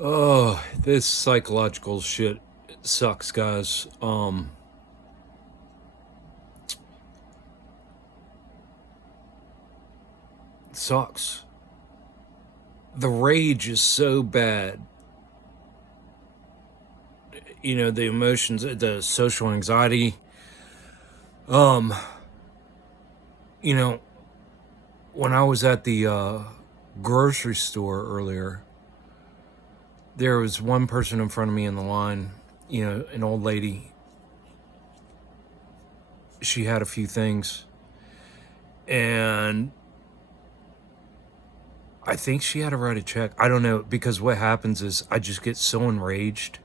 Oh, this psychological shit sucks, guys. Sucks. The rage is so bad. You know, the emotions, the social anxiety. Um, you know, when I was at the grocery store earlier, there was one person in front of me in the line, you know, an old lady. She had a few things, and I think she had to write a check. I don't know, because what happens is I just get so enraged.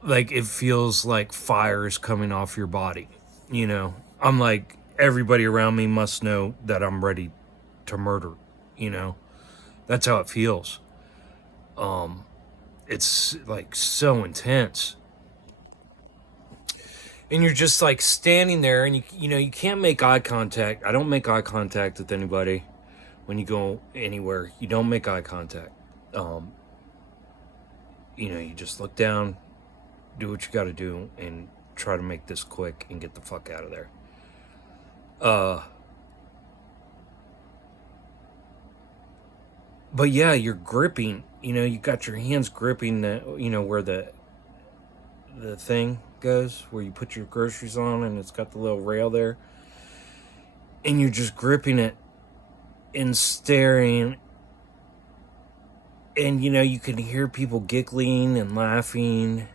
Like, it feels like fire is coming off your body, you know? I'm like, everybody around me must know that I'm ready to murder, you know? That's how it feels. It's like so intense. And you're just like standing there, and you know, you can't make eye contact. I don't make eye contact with anybody when you go anywhere. You don't make eye contact. Um, you know, you just look down, do what you got to do, and try to make this quick and get the fuck out of there. But yeah, you're gripping. You know, you got your hands gripping the, you know, where the thing goes, where you put your groceries on, and it's got the little rail there, and you're just gripping it and staring. And you know, you can hear people giggling and laughing,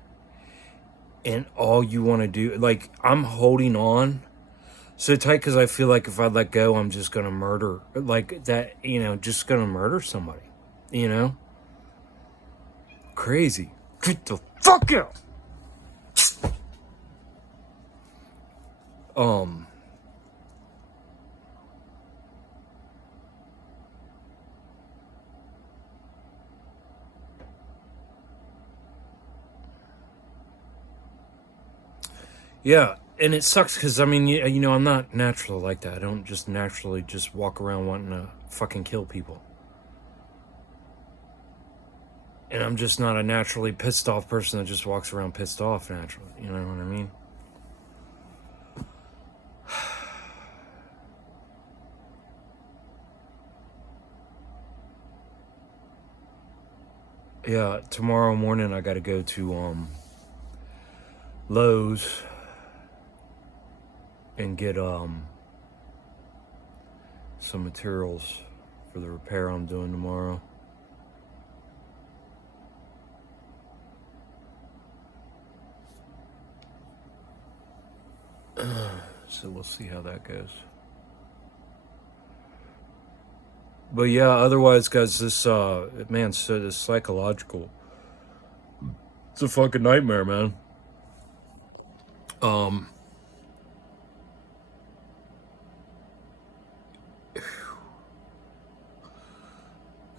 and all you want to do, like, I'm holding on so tight because I feel like if I let go, I'm just gonna murder, like that, you know, just gonna murder somebody, you know? Crazy. Get the fuck out. Um, yeah, and it sucks because, I mean, you know, I'm not naturally like that. I don't just naturally just walk around wanting to fucking kill people. And I'm just not a naturally pissed off person that just walks around pissed off naturally. You know what I mean? Yeah, tomorrow morning I gotta go to Lowe's and get some materials for the repair I'm doing tomorrow. So we'll see how that goes. But yeah, otherwise, guys, this man, so this psychological, it's a fucking nightmare, man. Um,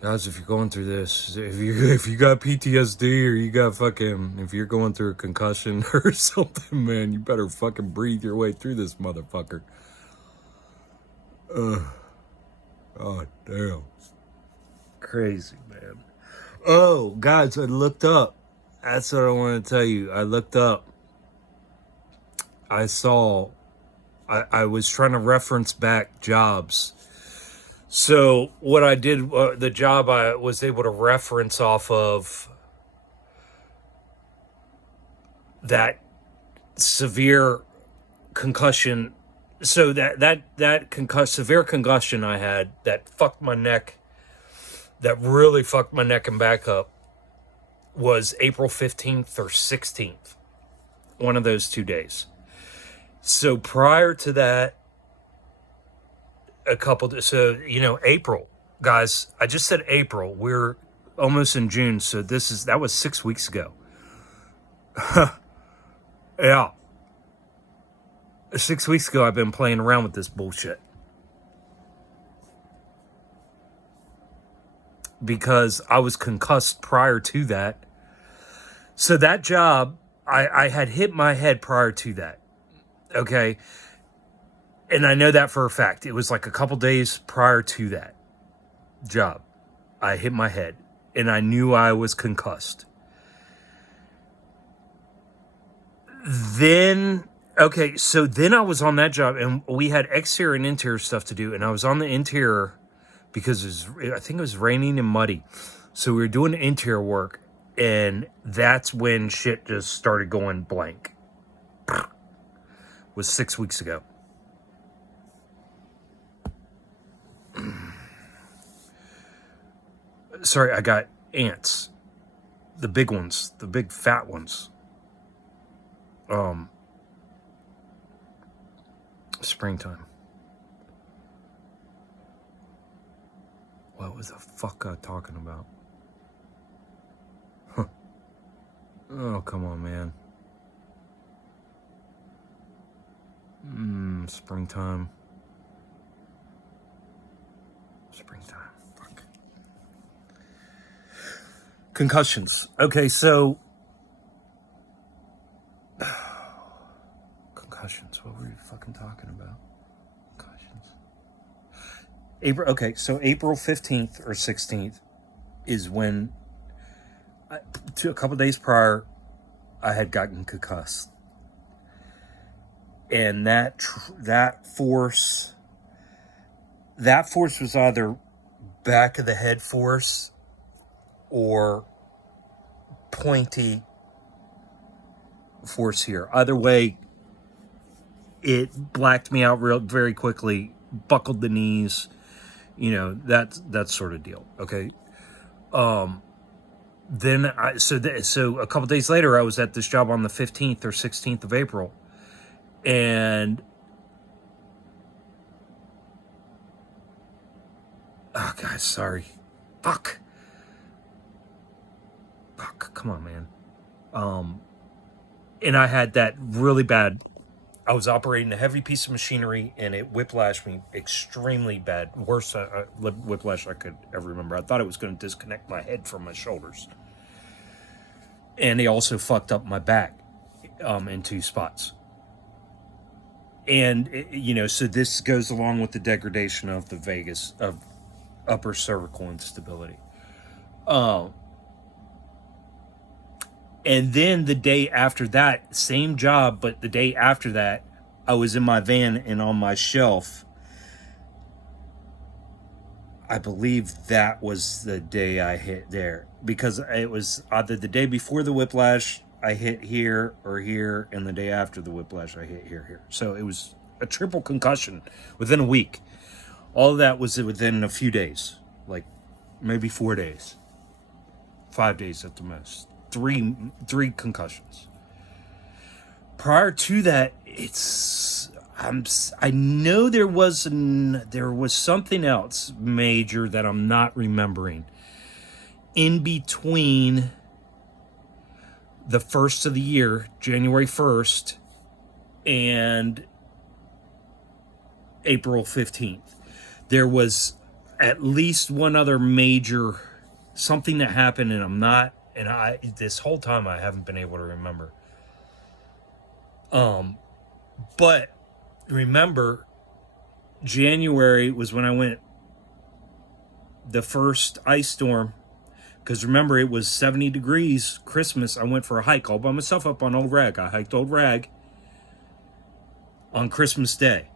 Guys, if you're going through this, if you got PTSD, or you got fucking, if you're going through a concussion or something, man, you better fucking breathe your way through this motherfucker. Oh damn, crazy, man. Oh, guys, I looked up. That's what I want to tell you. I looked up. I saw. I was trying to reference back jobs. So what I did, the job I was able to reference off of, that severe concussion. So severe concussion I had that fucked my neck, that really fucked my neck and back up, was April 15th or 16th. One of those 2 days. So prior to that, so, you know, April, guys, I just said April. We're almost in June. So that was 6 weeks ago. Yeah. 6 weeks ago, I've been playing around with this bullshit. Because I was concussed prior to that. So that job, I had hit my head prior to that. Okay. And I know that for a fact. It was like a couple days prior to that job. I hit my head. and I knew I was concussed. Then, okay, so then I was on that job, and we had exterior and interior stuff to do, and I was on the interior because I think it was raining and muddy. So we were doing the interior work, and that's when shit just started going blank. It was 6 weeks ago. Sorry, I got ants. The big ones, the big fat ones. Springtime. What was the fuck I talking about? Huh. Oh, come on, man. Springtime. Springtime. Fuck. Concussions. Okay, so concussions. What were you fucking talking about? Concussions. April. Okay, so April 15th or 16th is when, a couple days prior, I had gotten concussed, and that force was either back of the head force or pointy force here. Either way, it blacked me out very quickly, buckled the knees, that sort of deal. Okay. Then so a couple days later, I was at this job on the 15th or 16th of April, and oh, guys, sorry. Fuck, come on, man. And I had that really bad. I was operating a heavy piece of machinery, and it whiplashed me extremely bad. Worst whiplash I could ever remember. I thought it was going to disconnect my head from my shoulders. And they also fucked up my back in 2 spots. And, so this goes along with the degradation of the vagus, of upper cervical instability. And then the day after that, same job, but the day after that, I was in my van, and on my shelf, I believe that was the day I hit there, because it was either the day before the whiplash, I hit here or here, and the day after the whiplash, I hit here. So it was a triple concussion within a week. All of that was within a few days, like maybe 4 days, 5 days at the most. Three concussions. Prior to that, I know there was something else major that I'm not remembering in between the first of the year, January 1st, and April 15th. There was at least one other major something that happened, and this whole time I haven't been able to remember. But remember, January was when I went the first ice storm, because remember, it was 70 degrees Christmas. I went for a hike all by myself up on Old Rag. I hiked Old Rag on Christmas Day,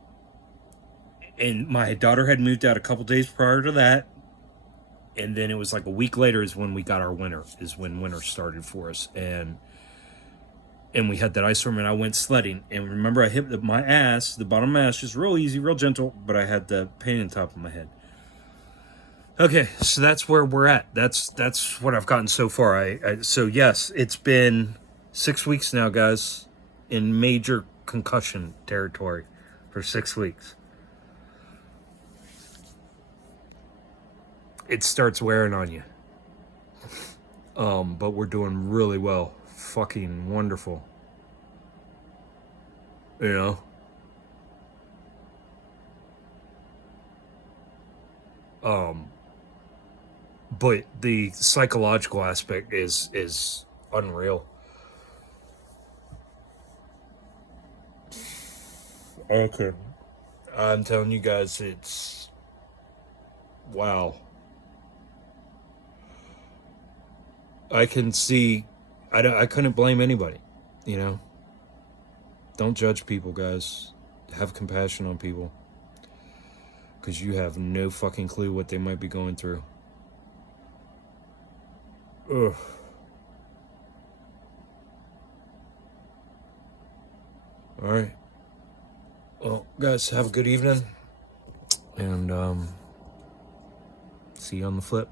and my daughter had moved out a couple days prior to that. And then it was like a week later is when we got our winter, is when winter started for us. And we had that ice storm, and I went sledding. And remember, I hit my ass, the bottom of my ass, just real easy, real gentle, but I had the pain on top of my head. Okay, so that's where we're at. That's what I've gotten so far. So yes, it's been 6 weeks now, guys, in major concussion territory for 6 weeks. It starts wearing on you. But we're doing really well. Fucking wonderful. But the psychological aspect is unreal. Okay. I'm telling you guys, it's wow. I can see, I couldn't blame anybody, you know? Don't judge people, guys. Have compassion on people. Because you have no fucking clue what they might be going through. Ugh. Alright. Well, guys, have a good evening. And, see you on the flip.